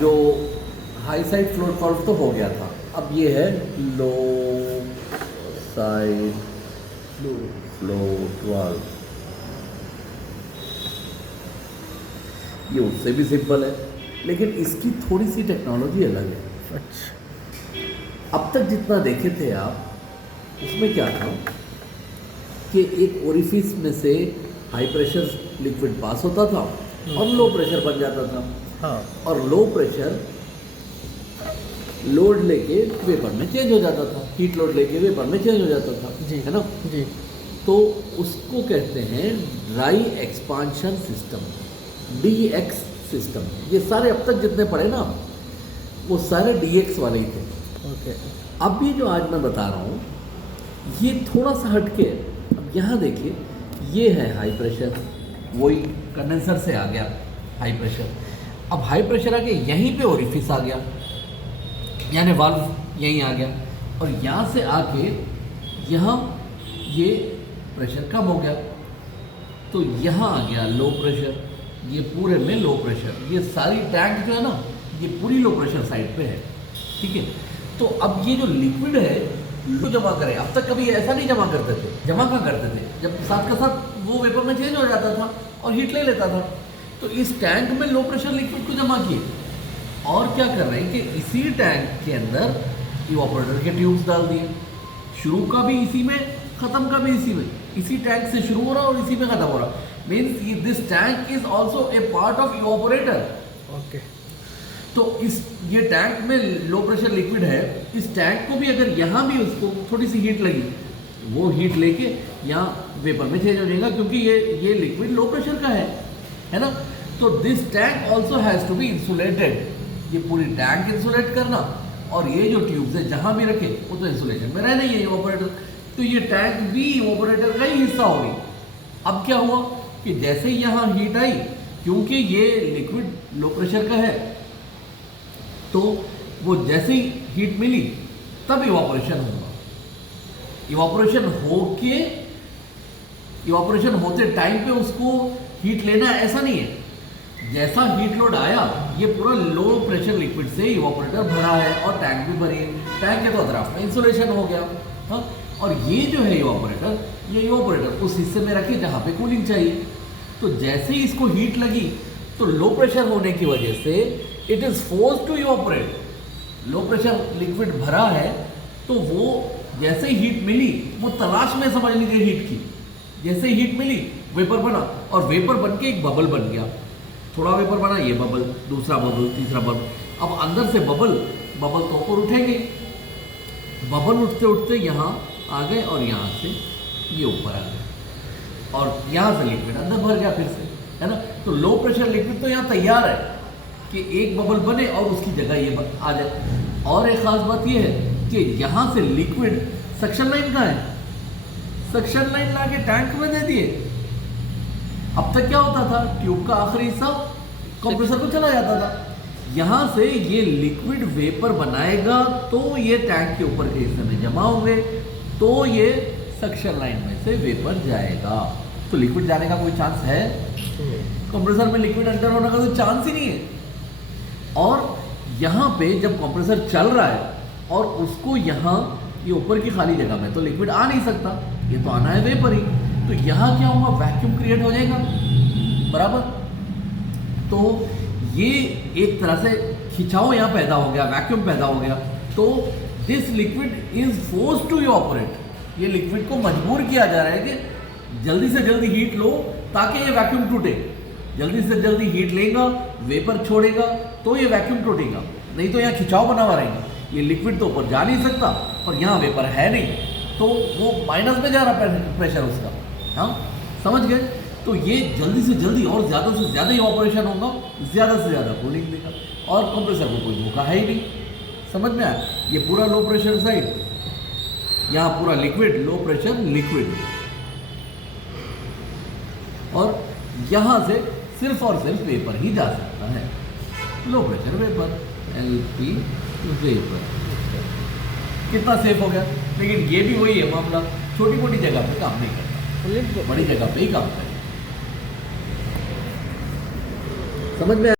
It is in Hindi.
जो हाई साइड फ्लोट वाल्व तो हो गया था, अब ये है लो साइड फ्लोट वाल्व। ये उससे भी सिंपल है, लेकिन इसकी थोड़ी सी टेक्नोलॉजी अलग है। अच्छा, अब तक जितना देखे थे आप, उसमें क्या था कि एक ओरिफिस में से हाई प्रेशर लिक्विड पास होता था और लो प्रेशर बन जाता था। हाँ, और लो प्रेशर लोड लेके वेपर में चेंज हो जाता था, हीट लोड लेके वेपर में चेंज हो जाता था जी, है ना। जी, तो उसको कहते हैं dry expansion system, DX system. ये सारे अब तक जितने पढ़े ना, वो सारे DX वाले ही थे। ओके, अब ये जो आज मैं बता रहा हूँ, ये थोड़ा सा हटके है। अब यहाँ देखिए, ये है हाई प्रेशर, वही कंडेंसर से आ गया हाई प्रेशर। अब हाई प्रेशर आके यहीं पे ओरिफिस आ गया, यानी वाल्व यहीं आ गया, और यहाँ से आके यहाँ ये प्रेशर कम हो गया, तो यहाँ आ गया लो प्रेशर। ये पूरे में लो प्रेशर, ये सारी टैंक जो है ना, ये पूरी लो प्रेशर साइड पे है, ठीक है। तो अब ये जो लिक्विड है वो जमा करें। अब तक कभी ऐसा नहीं जमा करते थे, जमा कहाँ करते थे, जब साथ का साथ वो वेपर में चेंज हो जाता था और हीट ले लेता था। तो इस टैंक में लो प्रेशर लिक्विड को जमा किए, और क्या कर रहे हैं कि इसी टैंक के अंदर इवापोरेटर के ट्यूब्स डाल दिए। शुरू का भी इसी में, ख़त्म का भी इसी में, इसी टैंक से शुरू हो रहा और इसी में ख़त्म हो रहा। Means this tank is also a part of evaporator. Okay, तो इस ये टैंक में लो प्रेशर लिक्विड है, इस टैंक को भी अगर यहाँ भी उसको थोड़ी सी हीट लगी, वो हीट लेके यहाँ वेपर में चेंज हो जाएगा, क्योंकि ये लिक्विड लो प्रेशर का है ना। तो this tank also has to be insulated. ये पूरी टैंक इंसुलेट करना, और ये जो ट्यूब्स है जहाँ भी रखे वो तो इंसुलेशन में रहना ही है इवापोरेटर। तो ये टैंक भी इवापोरेटर का ही हिस्सा होगी। अब क्या हुआ कि जैसे ही यहाँ हीट आई, क्योंकि ये लिक्विड लो प्रेशर का है, तो वो जैसे ही हीट मिली तब इवापोरेशन होगा। इवापोरेशन होते टाइम पे उसको हीट लेना ऐसा नहीं है। जैसा हीट लोड आया, ये पूरा लो प्रेशर लिक्विड से इवापोरेटर भरा है और टैंक भी भरी है। टैंक के तो अतराफ में इंसुलेशन हो गया, हाँ। और ये जो है इवापोरेटर, ये इवापोरेटर उस हिस्से में रखे जहाँ पे कूलिंग चाहिए। तो जैसे ही इसको हीट लगी, तो लो प्रेशर होने की वजह से it is forced to evaporate. Low pressure liquid भरा है, तो वो जैसे ही हीट मिली, वो तलाश में समझ लीजिए हीट की। जैसे ही हीट मिली, वेपर बना, और वेपर बन के एक बबल बन गया। थोड़ा वेपर बना, ये बबल, दूसरा बबल, तीसरा बबल। अब अंदर से बबल तो ऊपर उठेंगे। बबल उठते उठते यहाँ आ गए, और यहाँ से ये ऊपर आ गए, और यहाँ से लिक्विड अंदर भर गया फिर से, है ना। तो लो प्रेशर लिक्विड तो यहाँ तैयार है कि एक बबल बने और उसकी जगह ये आ जाए। और एक खास बात ये है कि यहाँ से लिक्विड सक्शन लाइन का है, सक्शन लाइन ला के टैंक में दे दिए। अब तक क्या होता था, ट्यूब का आखिरी हिस्सा कंप्रेसर को चला जाता था। यहाँ से ये लिक्विड वेपर बनाएगा, तो ये टैंक के ऊपर के हिस्से में जमा होंगे, तो ये सक्शन लाइन में से वेपर जाएगा। तो लिक्विड जाने का कोई चांस है? कंप्रेसर में लिक्विड अंदर होने का कोई चांस ही नहीं है। और यहाँ पे जब कंप्रेसर चल रहा है और उसको यहाँ ये ऊपर की खाली जगह में तो लिक्विड आ नहीं सकता, ये तो आना है वेपर ही। तो यहाँ क्या होगा, वैक्यूम क्रिएट हो जाएगा, बराबर। तो ये एक तरह से खिंचाव यहाँ पैदा हो गया, वैक्यूम पैदा हो गया। तो this liquid is forced to evaporate. ये लिक्विड को मजबूर किया जा रहा है कि जल्दी से जल्दी हीट लो, ताकि ये वैक्यूम टूटे। जल्दी से जल्दी हीट लेगा, वेपर छोड़ेगा, तो ये वैक्यूम टूटेगा, नहीं तो यहाँ खिंचाव बना हुआ रहेगा। ये लिक्विड तो ऊपर जा नहीं सकता, और यहाँ वेपर है नहीं, तो वो माइनस में जा रहा प्रेशर उसका, हाँ, समझ गए। तो ये जल्दी से जल्दी और ज़्यादा से ज़्यादा इवापोरेशन होगा, ज़्यादा से ज़्यादा कूलिंग देगा, और कंप्रेसर को कोई धोखा है ही नहीं। समझ में आया? ये पूरा लो प्रेशर साइड, यहाँ पूरा लिक्विड, लो प्रेशर लिक्विड, और यहाँ से सिर्फ और सिर्फ वेपर ही जा सकता है। Low pressure vapour, LP vapour. कितना सेफ हो गया। लेकिन ये भी वही है मामला, छोटी मोटी जगह पे काम नहीं करता, बड़ी जगह पे ही काम करेगा। समझ में